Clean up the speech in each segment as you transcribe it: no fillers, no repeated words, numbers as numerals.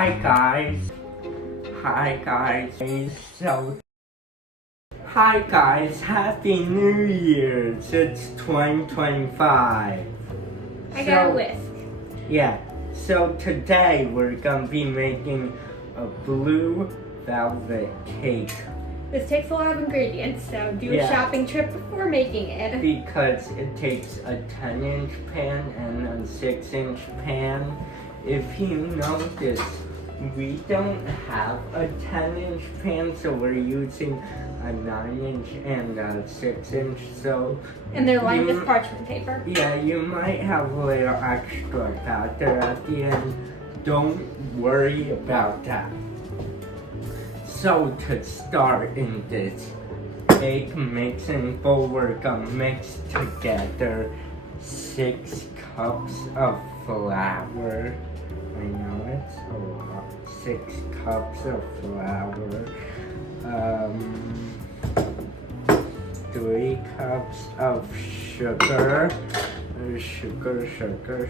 Hi guys. Hi guys. Hi guys, Happy New Year. It's 2025. I got a whisk. Yeah. So today we're gonna be making a blue velvet cake. This takes a lot of ingredients, so do a shopping trip before making it. Because it takes a 10-inch pan and a 6-inch pan. If you notice, we don't have a 10-inch pan, so we're using a 9-inch and a 6-inch. So and they're lined with parchment paper. Yeah, you might have a little extra batter at the end. Don't worry about that. So to start in this egg mixing bowl, we're gonna mix together 6 cups of flour. I know it's a lot. 6 cups of flour. 3 cups of sugar.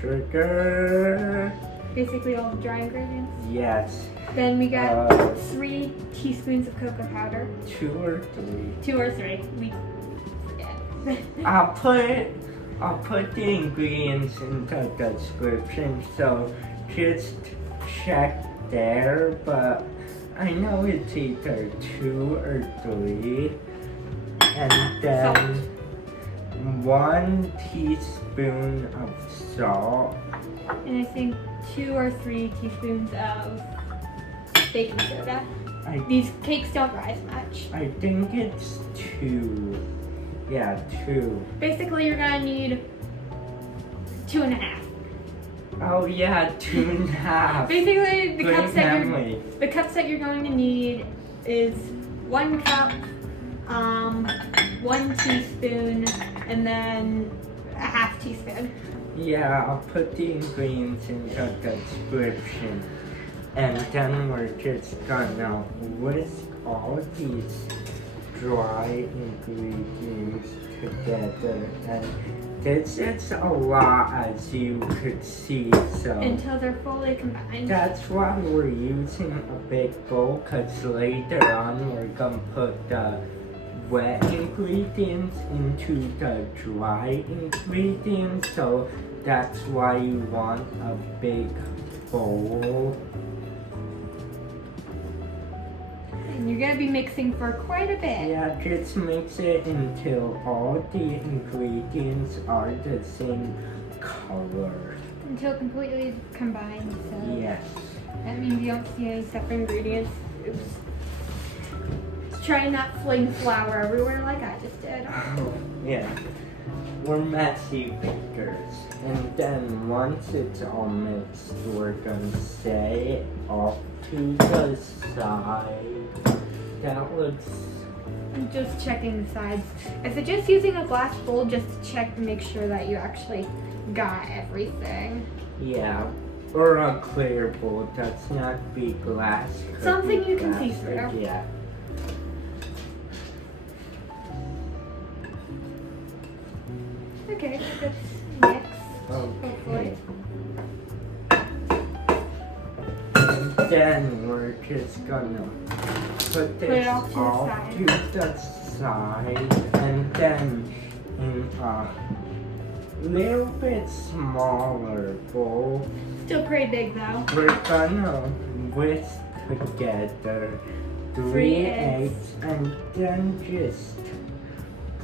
Sugar. Basically all the dry ingredients. Yes. Then we got 3 teaspoons of cocoa powder. 2 or 3. 2 or 3. We forget. I'll put the ingredients in the description, so just check there, but I know it's either 2 or 3. And then 1 teaspoon of salt. And I think 2 or 3 teaspoons of baking soda. These cakes don't rise much. I think it's 2. Yeah, 2. Basically, you're gonna need 2.5. Oh yeah, 2.5. Basically, the cups that you're going to need is 1 cup, 1 teaspoon, and then a half teaspoon. Yeah, I'll put the ingredients in the description. And then we're just gonna whisk all these dry ingredients together. And this is a lot, as you could see, so until they're fully combined. That's why we're using a big bowl, because later on we're gonna put the wet ingredients into the dry ingredients, so that's why you want a big bowl. And you're gonna be mixing for quite a bit. Yeah, just mix it until all the ingredients are the same color. Until completely combined, so yes. That means you don't see any separate ingredients. Oops. Try not fling flour everywhere like I just did. Yeah. We're messy bakers. And then once it's all mixed, we're gonna set it off to the side. That looks... I'm just checking the sides. I suggest using a glass bowl just to check and make sure that you actually got everything. Yeah. Or a clear bowl. That's not big glass. Something you can see through. Yeah. Okay, let's mix. Okay. And then we're just gonna put this all to the side, and then in a little bit smaller bowl. Still pretty big though. We're gonna whisk together 3 eggs and then just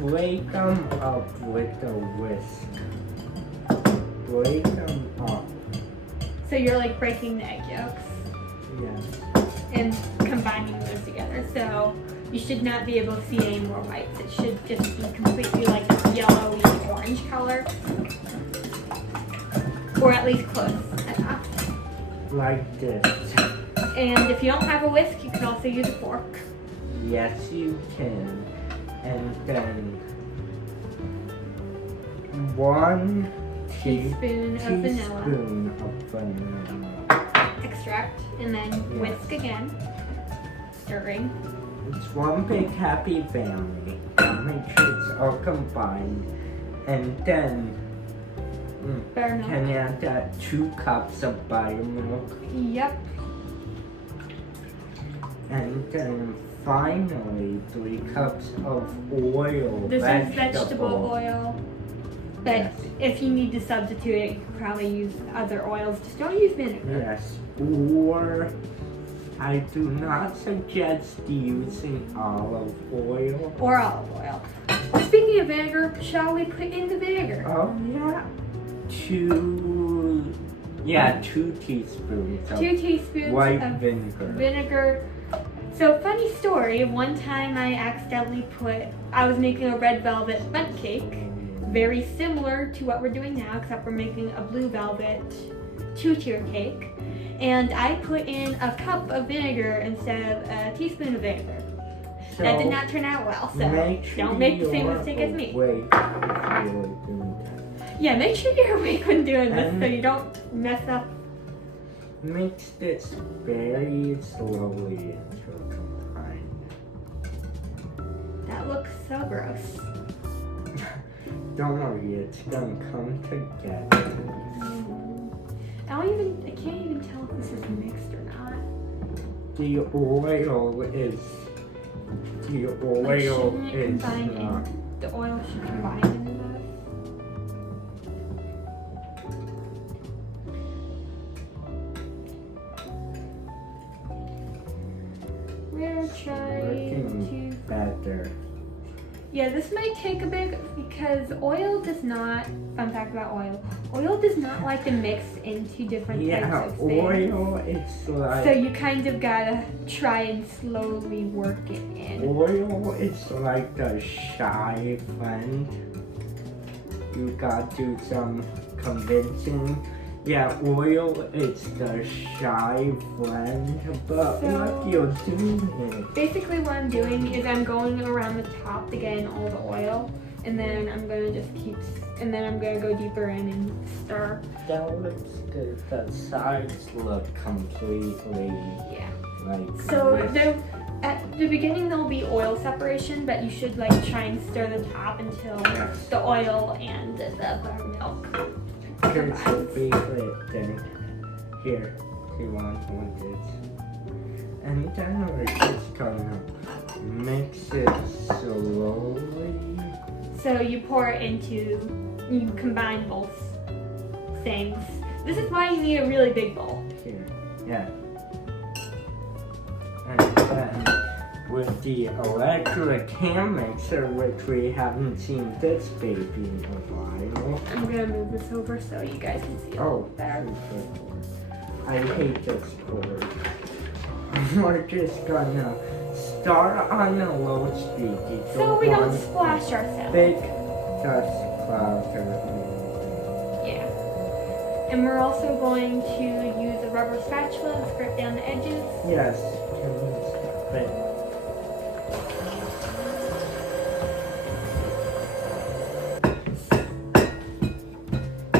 break them up with a whisk. Break them up. So you're like breaking the egg yolks. Yes. And combining those together. So you should not be able to see any more whites. It should just be completely like yellowy orange color. Or at least close enough. Like this. And if you don't have a whisk, you can also use a fork. Yes, you can. And then 1 teaspoon of vanilla extract, and then whisk again, stirring. It's one big happy family. Make sure it's all combined. And then Buttermilk. can you add that 2 cups of buttermilk? Yep. And then finally 3 cups of oil. This is vegetable oil. But Yes. if you need to substitute it, you can probably use other oils. Just don't use vinegar. Yes, or I do not suggest using olive oil. Or olive oil. Speaking of vinegar, shall we put in the vinegar? Oh yeah, 2 teaspoons of 2 teaspoons white of vinegar. vinegar. So funny story, one time I was making a red velvet bundt cake, very similar to what we're doing now, except we're making a blue velvet 2-tier cake. And I put in a cup of vinegar instead of a teaspoon of vinegar. So That did not turn out well, so don't make the same mistake as me. Wait, if you're doing that. Yeah, make sure you're awake when doing this And- so you don't mess up. Mix this very slowly until combined. That looks so gross. Don't worry, it's gonna come together. I can't even tell if this is mixed or not. The oil is Shouldn't it combine not. in? The oil should combine into this. We're trying to. Better. Yeah, this might take a bit because oil does not. Fun fact about oil: oil does not like to mix into different types of things. Oil it's like So you kind of gotta try and slowly work it in. oil is like the shy friend. You gotta do some convincing. Yeah, oil is the shy friend, but So- what you're doing Basically what I'm doing is I'm going around the top to get in all the oil, and then I'm gonna and then I'm gonna go deeper in and stir. that looks good. The sides look completely Yeah. like So this. at the beginning there'll be oil separation, but you should like try and stir the top until Yes. the oil and the buttermilk Here's your combines. favorite thing. Here, you want this. And then we're just gonna mix it slowly. So you you combine both things. This is why you need a really big bowl. Here, yeah. And then with the electric hand mixer, which we haven't seen this baby in a while. I'm gonna move this over so you guys can see it Oh, better. I hate this board. We're just gonna start on a low speed. You So we don't want splash ourselves. big dust clouds or Yeah. And we're also going to use a rubber spatula to scrape down the edges. yes. But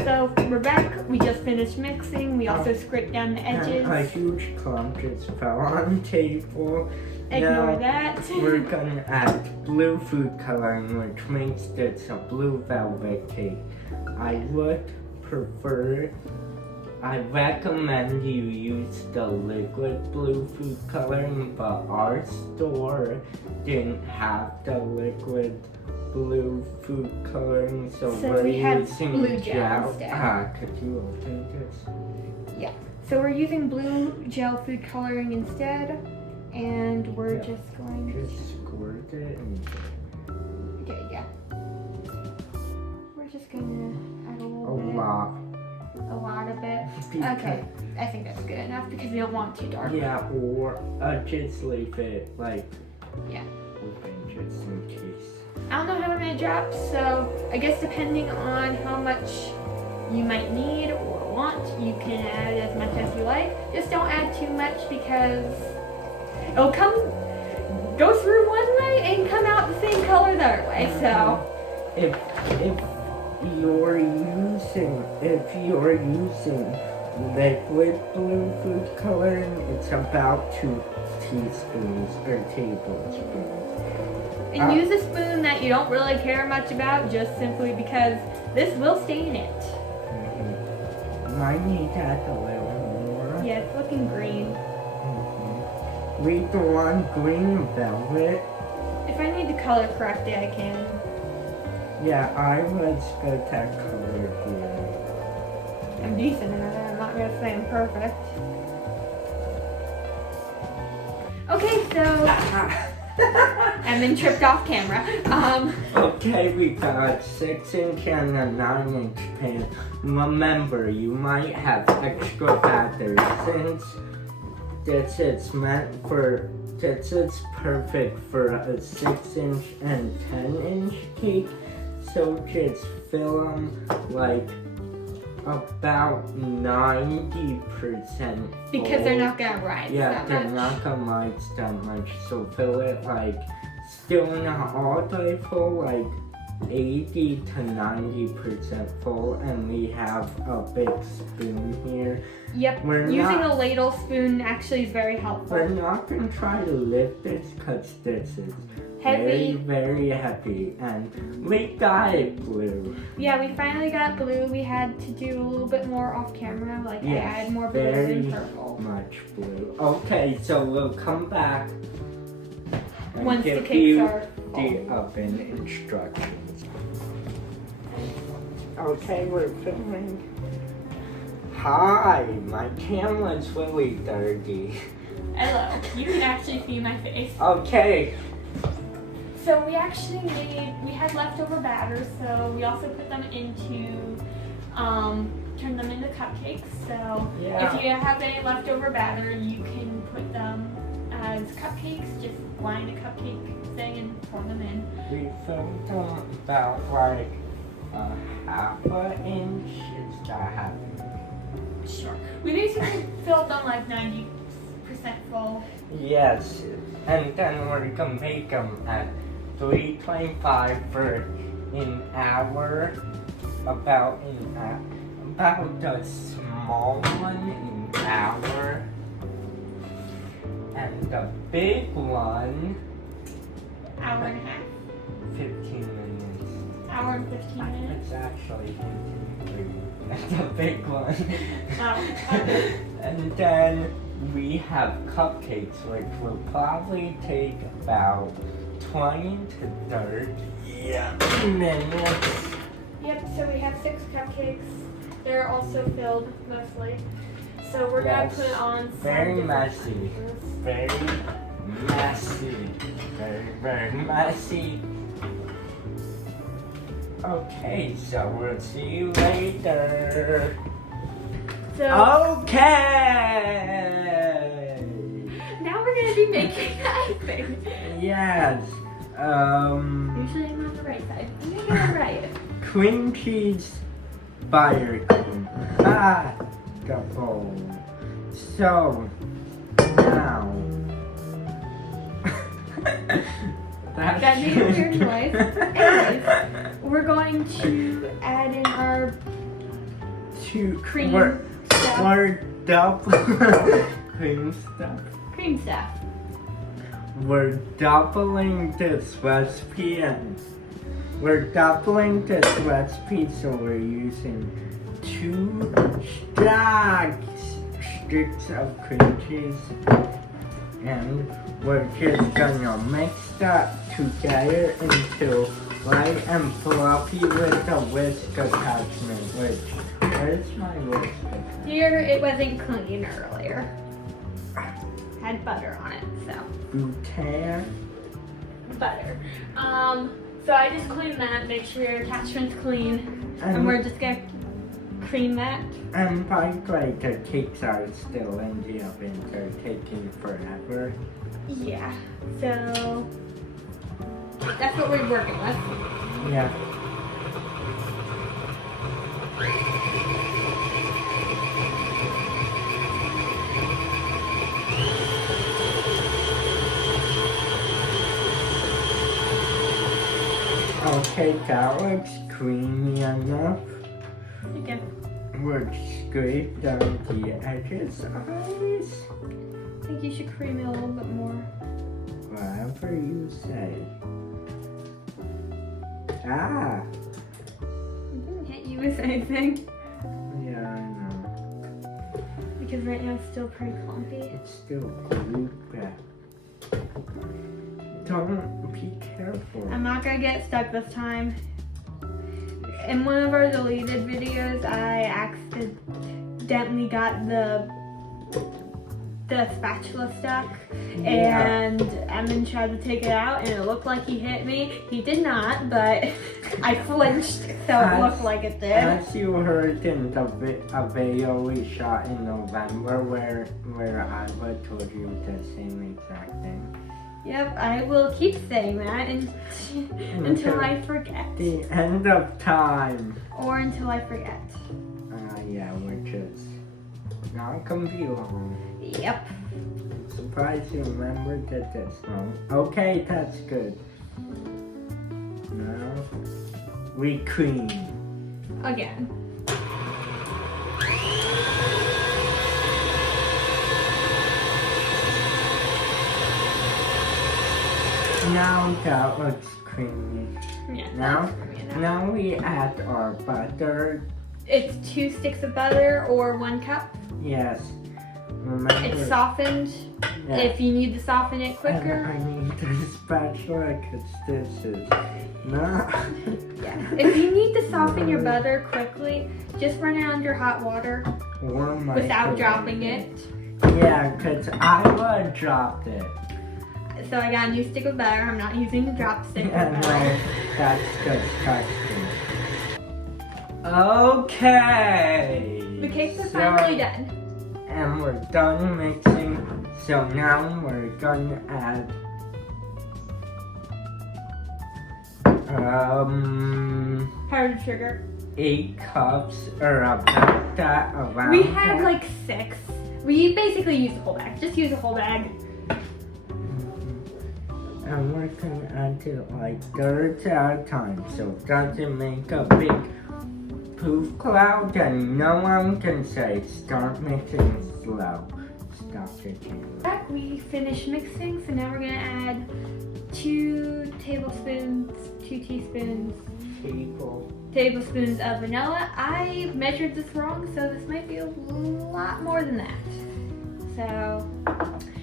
So we're back. We just finished mixing. We also scraped down the edges. a huge clump just fell on the table. Ignore Now, that. We're gonna add blue food coloring, which makes this a blue velvet cake. I recommend you use the liquid blue food coloring, but our store didn't have the liquid blue food coloring, so we're we have using blue gel instead. Could you open this? So we're using blue gel food coloring instead, and we're Yeah. just going Just squirt it and Okay, yeah. We're just gonna add a a little bit. lot. A lot of it. Because- Okay, I think that's good enough because we don't want too dark. Yeah, or just leave it like Yeah. open just in case. I don't know how many drops, so I guess depending on how much you might need or want, you can add as much as you like. Just don't add too much because it'll go through one way and come out the same color the other way. So if you're using liquid blue food coloring, it's about 2 teaspoons or tablespoons. and use a spoon that you don't really care much about, just simply because this will stain it. Might need to add a little more. Yeah, it's looking green. We don't want green velvet. If I need to color correct it, I can. Yeah, I was good at color green. I'm decent at it. I'm not gonna say I'm perfect. Okay, so I've been tripped off camera. Okay, we got 6-inch and a 9-inch pan. Remember, you might have extra batter since this is perfect for a 6-inch and 10-inch cake. So just fill them like about 90% full. Because they're not gonna rise Yeah, that they're much. not gonna rise that much. So fill it like still not all the way full, like 80 to 90% full, and we have a big spoon here. Yep, using a ladle spoon actually is very helpful. We're not gonna try to lift this because this is Heavy. very heavy, and we got it blue. Yeah, we finally got blue. We had to do a little bit more off camera, like add more blue and purple. Much blue. Okay, so we'll come back and Once the give cakes you are the oven instructions. Okay, we're filming. Hi, my camera's really dirty. Hello, you can actually see my face. Okay. So we had leftover batter, so we also put them turned them into cupcakes. So Yeah. if you have any leftover batter, you can put them as cupcakes. Just line a cupcake thing and pour them in. We filled them about like a half an inch. Is that half an inch? Sure. We basically filled them like 90% full. Yes, and then we're gonna make them at 325 for an hour. About the small one an hour, and the big one Hour and a half. 15 minutes. Hour and 15 minutes. It's actually 15 minutes. The big one. Oh, okay. And then we have cupcakes, which will probably take about 20 to 30 minutes. Yep, so we have 6 cupcakes. They're also filled mostly. So we're gonna put on some very different messy. flavors. Very messy. Very messy. Okay, so we'll see you later. So Okay! now we're gonna be making icing. Yes. Usually I'm on the right side. I'm gonna right it. Cream cheese buttercream. The bowl. So now That made a weird noise. Anyways, we're going to add in our cream stuff. We're cream stuff. Cream stuff. We're doubling this recipe, and we're doubling this recipe, so we're using 2 sticks of cream cheese, and we're just gonna mix that together until light and fluffy with the whisk attachment. Where's my whisk attachment? Here it wasn't clean earlier. Had butter on it, so. Butter. So I just cleaned that, make sure your attachment's clean, and we're just gonna cream that. And by the way, the cakes are still in the oven, they're taking forever. Yeah, so that's what we're working with. Yeah. Okay, that looks creamy enough. Okay. We'll scrape down the edges of I think you should cream it a little bit more. whatever you say. I didn't hit you with anything. Yeah, I know. Because right now it's still pretty clumpy. It's still glued back. don't be careful. I'm not gonna get stuck this time. In one of our deleted videos, I accidentally got the spatula stuck, and Emin tried to take it out, and it looked like he hit me. He did not, but I flinched, so it looked like it did. As you heard in a video we shot in November, where I told you the same exact thing. Yep, I will keep saying that until I forget. The end of time. Or until I forget. Yeah, which is not gonna be long. Yep. I'm surprised you remembered it this long. Okay, that's good. Now we clean. Again. Now that looks creamy. Yeah. Now we add our butter. It's 2 sticks of butter or 1 cup. Yes. Remember, It's softened. yeah. If you need to soften it And quicker. I need the spatula because this is not. Yeah. If you need to soften your butter quickly, just run it under hot water without dropping it. Yeah, because I would dropped it. So I got a new stick of butter. I'm not using the drop-stick. Yeah, no, that's disgusting. Okay. The cakes are finally done. And we're done mixing. So now we're gonna add Powdered sugar. 8 cups or about that around. We had like 6. We basically used the whole bag. Just use the whole bag. And we're gonna add it like thirds at a time, so it doesn't make a big poof cloud, and no one can say start mixing slow. Stop your camera. We finished mixing, so now we're gonna add 2 tablespoons, 2 teaspoons, tablespoons of vanilla. I measured this wrong, so this might be a lot more than that. So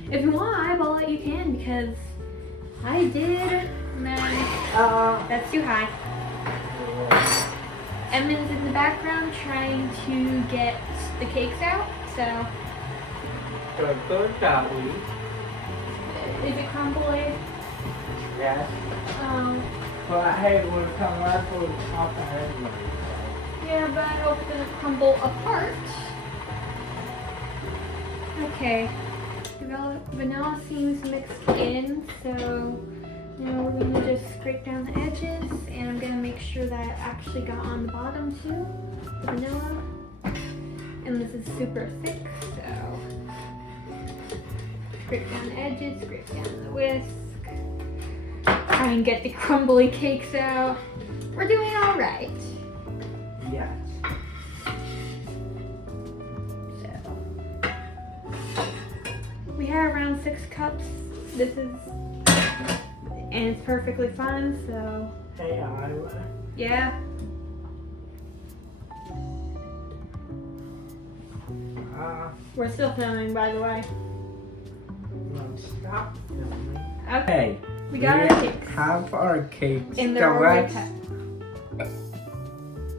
if you want to eyeball it, you can, because I did. No, that's too high. Emin's in the background trying to get the cakes out, so. Good, Dolly. Is it crumbly? Yes. But hey, we'll come up with top and Yeah, but I hope it doesn't crumble apart. Okay. Vanilla seems mixed in, so now we're going to just scrape down the edges, and I'm going to make sure that it actually got on the bottom too, the vanilla. And this is super thick, so scrape down the edges, scrape down the whisk, try and get the crumbly cakes out. We're doing all right. yes. We had around 6 cups. This is, and it's perfectly fine, so. Hey, Iowa. Yeah. We're still filming, by the way. Stop filming. Okay. We got our cakes. Have our cakes. And they're already cut.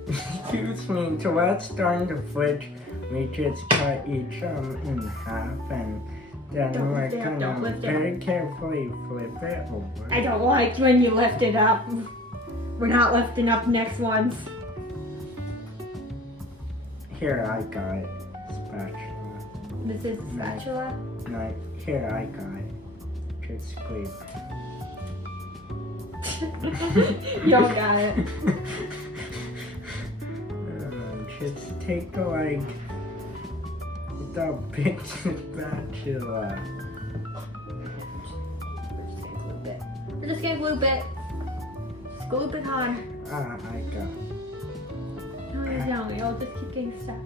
Excuse me, so let's start the fridge. We just cut each in half, and then Don't we're lift it up, don't gonna lift it very carefully flip it over. I don't like when you lift it up. We're not lifting up next ones. Here, I got it. Spatula. This is the spatula. No, here, I got it. Just squeeze. Y'all got it. Just take like the big spatula. We're just gonna gloop it. Just gloop it hard. I got it. No, you don't. You'll just keep getting stuck.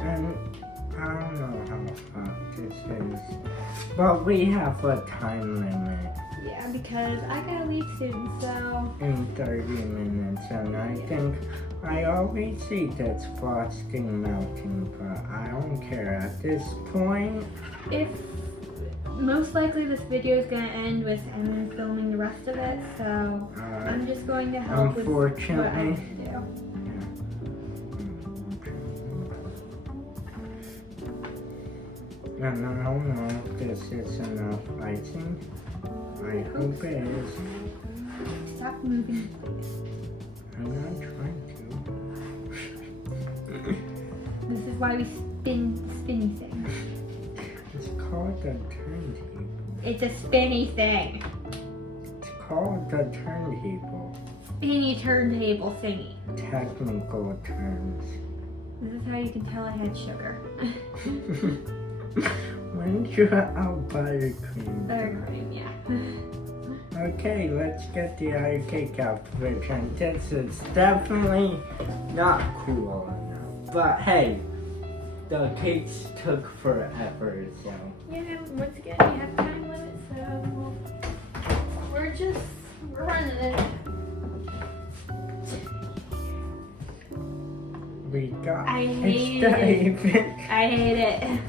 And I don't know how hot this is, but we have a time limit. Yeah, because I gotta leave soon, so. In 30 minutes, and I think I always see this frosting melting, but I don't care at this point. If most likely this video is going to end with Emma filming the rest of it, so I'm just going to help with what I Unfortunately. can do. I don't know if this is enough icing. I hope it is. Stop moving, please. I'm not trying to. This is why we spin the spinny thing. It's called the turntable. It's a spinny thing. It's called the turntable. Spinny turntable thingy. Technical terms. This is how you can tell I had sugar. When's your buttercream? Buttercream, yeah. Okay, let's get the other cake out version. This is definitely not cool enough. But hey, the cakes took forever, so. Yeah, once again, we have time limit, so we're running it. We got I hate it's not it. even. I hate it.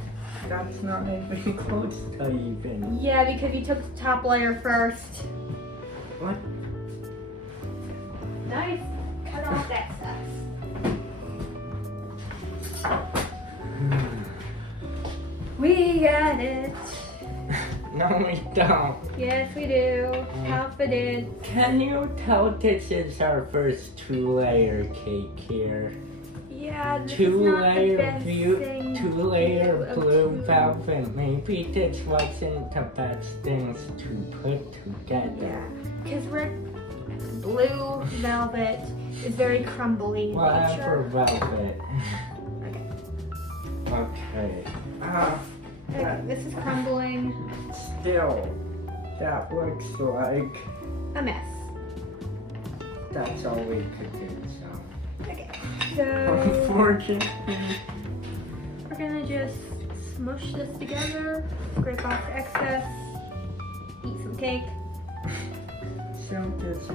That's not even close to even. Yeah, because you took the top layer first. What? Nice. Cut off excess. We got it. No, we don't. Yes, we do. Confident. Can you tell this is our first 2-layer cake here? Yeah, this is Two not the layer best view, thing to 2-layer do. blue velvet. Maybe this wasn't the best things to put together. Yeah, because blue velvet is very crumbly in Whatever nature. velvet. Okay. Okay. Okay, this is crumbling. Still, that looks like A mess. that's all we could do. So, Okay, so unfortunately, we're gonna just smush this together, scrape off the excess, eat some cake. so this.